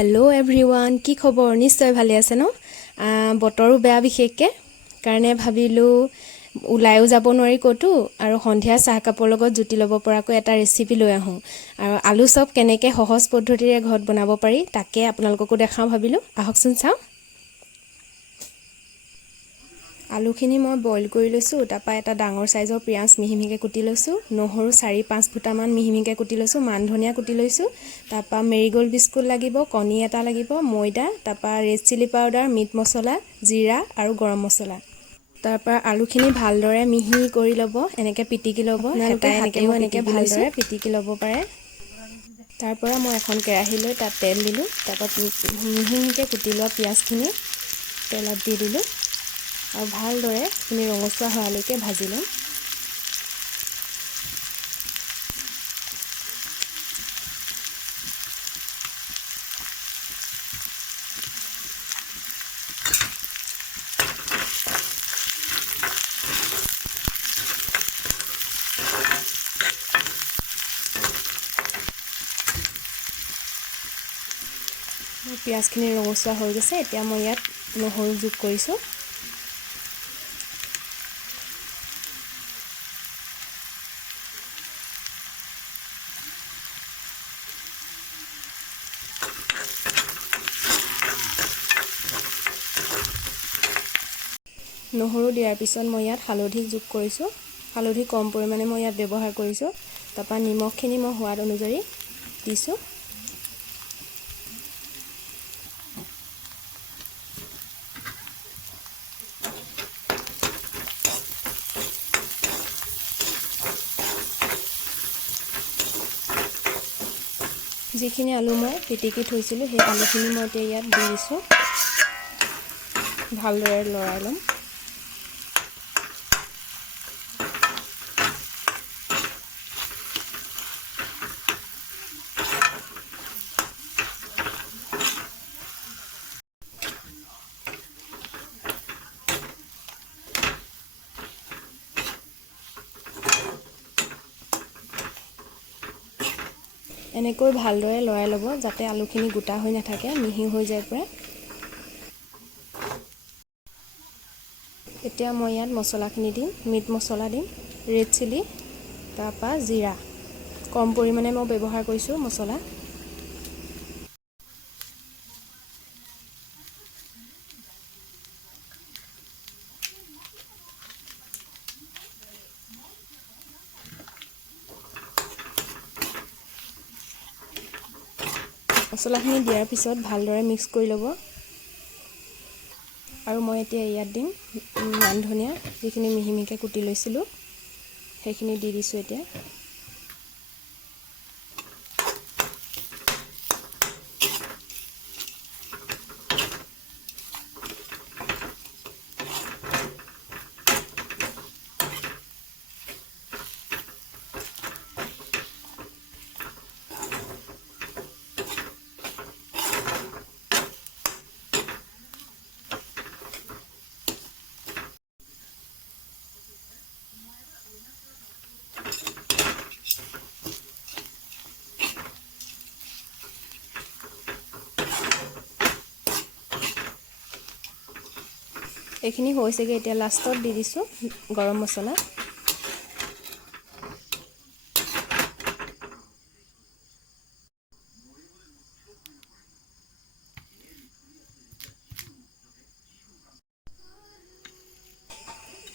Hello' everyone, কি খবৰ? নিশ্চয় ভালে আছে ন? বতৰো বেয়া বিশেষকৈ কাৰণে ভাবিলোঁ ওলায়ো যাব নোৱাৰি ক'তো, আৰু সন্ধিয়া চাহকাপৰ লগত জুতি ল'ব পৰাকৈ এটা ৰেচিপি লৈ আহোঁ। আৰু আলু চপ কেনেকৈ সহজ পদ্ধতিৰে ঘৰত বনাব পাৰি তাকে আপোনালোককো দেখাওঁ ভাবিলোঁ। আহকচোন চাওঁ। আলুখিনি মই বইল কৰি লৈছোঁ। তাৰপৰা এটা ডাঙৰ চাইজৰ পিঁয়াজ মিহি মিহিকৈ কুটি লৈছোঁ। নহৰু 4-5 ফুটামান মিহি মিহিকৈ কুটি লৈছোঁ। মান ধনিয়া কুটি লৈছোঁ। তাৰপৰা মেৰিগ'ল্ড বিস্কুট লাগিব, কণী এটা লাগিব, ময়দা, তাৰপৰা ৰেড চিলি পাউডাৰ, মিট মছলা, জিৰা আৰু গৰম মছলা। তাৰপৰা আলুখিনি ভালদৰে মিহি কৰি ল'ব, এনেকৈ পিটিকি ল'ব। হেতাই এনেকৈ ভালদৰে পিটিকি ল'ব পাৰে। তাৰপৰা মই এখন কেৰাহী লৈ তাত তেল দিলোঁ। তাৰপৰা মিহি মিহিকৈ কুটি লোৱা পিঁয়াজখিনি তেলত দি দিলোঁ আৰু ভালদৰে এইখিনি ৰঙচুৱা হোৱালৈকে ভাজি ল'ম। পিঁয়াজখিনি ৰঙচুৱা হৈ গৈছে। এতিয়া মই ইয়াত নহৰু যোগ কৰিছোঁ। নহৰু দিয়াৰ পিছত মই ইয়াত হালধি যোগ কৰিছোঁ। হালধি কম পৰিমাণে মই ইয়াত ব্যৱহাৰ কৰিছোঁ। তাৰপৰা নিমখখিনি মই সোৱাদ অনুযায়ী দিছোঁ। যিখিনি আলু মই পিটিকি থৈছিলোঁ সেই আলুখিনি মই এতিয়া ইয়াত দি দিছোঁ। ভালদৰে লৰাই ল'ম। এনেকৈ ভালদৰে লৰাই ল'ব যাতে আলুখিনি গোটা হৈ নাথাকে, মিহি হৈ যায় পৰে। এতিয়া মই ইয়াত মছলাখিনি দিম। মিট মছলা দিম, ৰেড চিলি, তাৰপৰা জিৰা। কম পৰিমাণে মই ব্যৱহাৰ কৰিছোঁ মছলা। মছলাখিনি দিয়াৰ পিছত ভালদৰে মিক্স কৰি ল'ব। আৰু মই এতিয়া ইয়াত দিম মান ধনিয়া, যিখিনি মিহি মিহিকৈ কুটি লৈছিলোঁ সেইখিনি দি দিছোঁ এতিয়া। এইখিনি হৈছেগৈ। এতিয়া লাষ্টত দি দিছোঁ গৰম মছলা।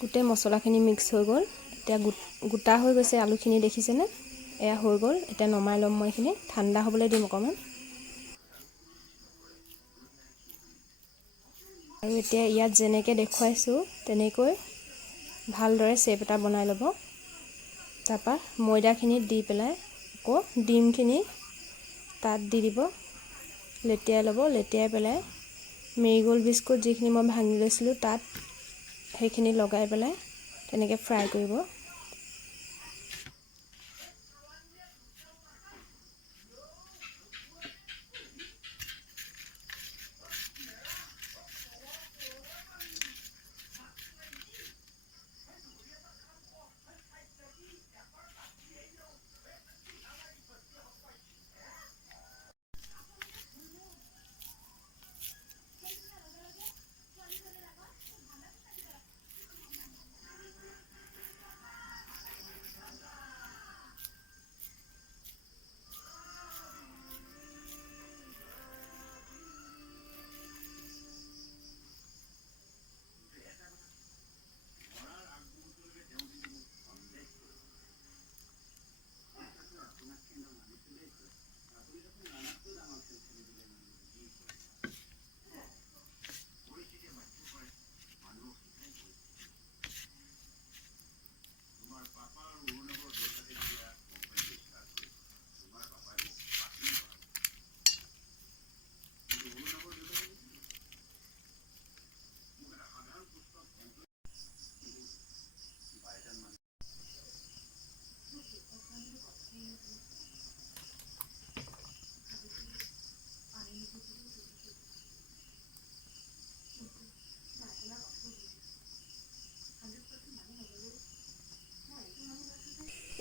গোটেই মছলাখিনি মিক্স হৈ গ'ল। এতিয়া গোটা হৈ গৈছে আলুখিনি, দেখিছেনে? এয়া হৈ গ'ল। এতিয়া নমাই ল'ম মই এইখিনি, ঠাণ্ডা হ'বলৈ দিম অকণমান। আৰু এতিয়া ইয়াত যেনেকৈ দেখুৱাইছোঁ তেনেকৈ ভালদৰে শ্বেপ এটা বনাই ল'ব। তাৰপৰা ময়দাখিনি দি পেলাই আকৌ ডিমখিনি তাত দি দিব, লেটিয়াই ল'ব। লেটিয়াই পেলাই মেৰিগ'ল্ড বিস্কুট যিখিনি মই ভাঙি লৈছিলোঁ তাত সেইখিনি লগাই পেলাই তেনেকৈ ফ্ৰাই কৰিব।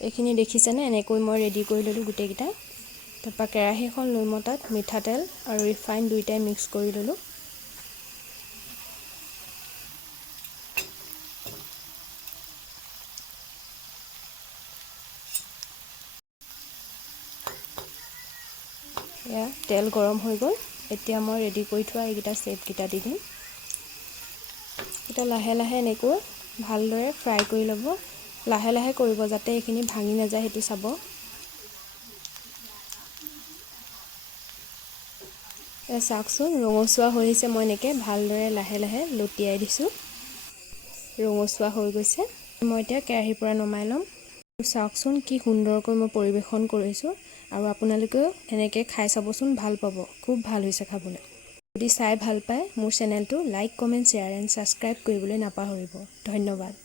এইখিনি দেখিছেনে এনেকৈ মই ৰেডি কৰি ল'লোঁ গোটেইকেইটা। তাৰপৰা কেৰাহী এখন লৈ মই তাত মিঠাতেল আৰু ৰিফাইন দুয়োটাই মিক্স কৰি ল'লোঁ। এয়া তেল গৰম হৈ গ'ল। এতিয়া মই ৰেডি কৰি থোৱা এইকেইটা শ্বেপকেইটা দি দিম। এতিয়া লাহে লাহে এনেকৈ ভালদৰে ফ্ৰাই কৰি ল'ব। লাহে লাহে কৰিব যাতে এইখিনি ভাঙি নাযায় সেইটো চাব। চাওকচোন ৰঙচুৱা হৈ আহিছে, মই এনেকৈ ভালদৰে লাহে লাহে লটিয়াই দিছোঁ। ৰঙচুৱা হৈ গৈছে। মই এতিয়া কেৰাহীৰ পৰা নমাই ল'ম। চাওকচোন কি সুন্দৰকৈ মই পৰিৱেশন কৰিছোঁ, আৰু আপোনালোকেও এনেকৈ খাই চাবচোন, ভাল পাব, খুব ভাল হৈছে খাবলৈ। যদি চাই ভাল পায় মোৰ চেনেলটো like, comment, share and subscribe কৰিবলৈ নাপাহৰিব। ধন্যবাদ।